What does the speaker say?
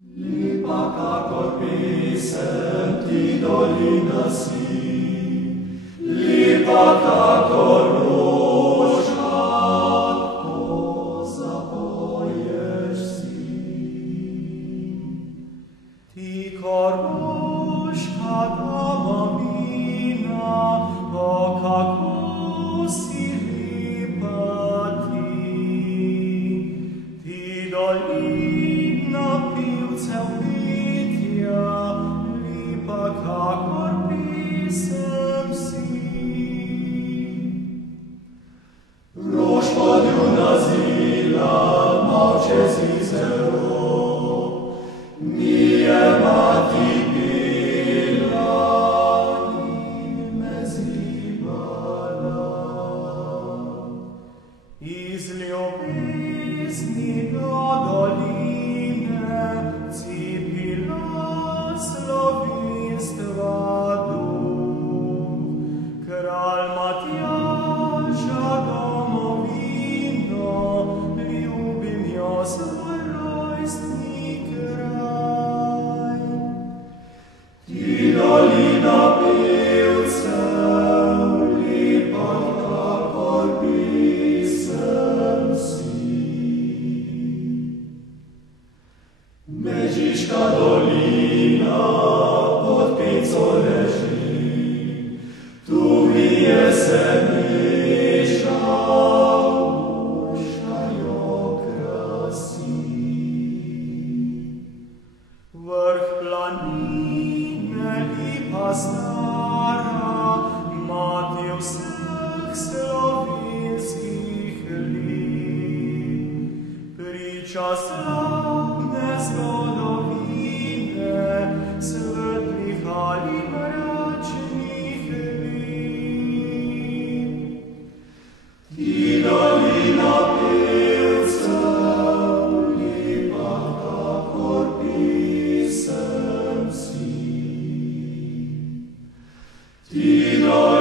Lipa ca corpisem ti dolina si, lipa ca koruszka, to zapojesz si. Ti koruszka domowina, o kakusi lipa ti, ti dolina piłceł pitja, lipa ka korpisem si. Roż podjuna zila, małcze zizero, mie mati pila, ime zibala. Iz ljubezni do doline, cipila slovinstva duh, kralj Matjaža domovino, ljubim jo svoj rojstni kraj. Ti dolina pevcev, lipa kakor pisem si. Mežiška dolina pod pico leži, tu vije se miša, uška jo krasi. Vrh planine lipa stara, mati vseh slovenskih lip, priča slavne zgodovine, svetlih ali mračnih lip. Ti dolina pevcev, lipa kakor pisem si. Ti dolina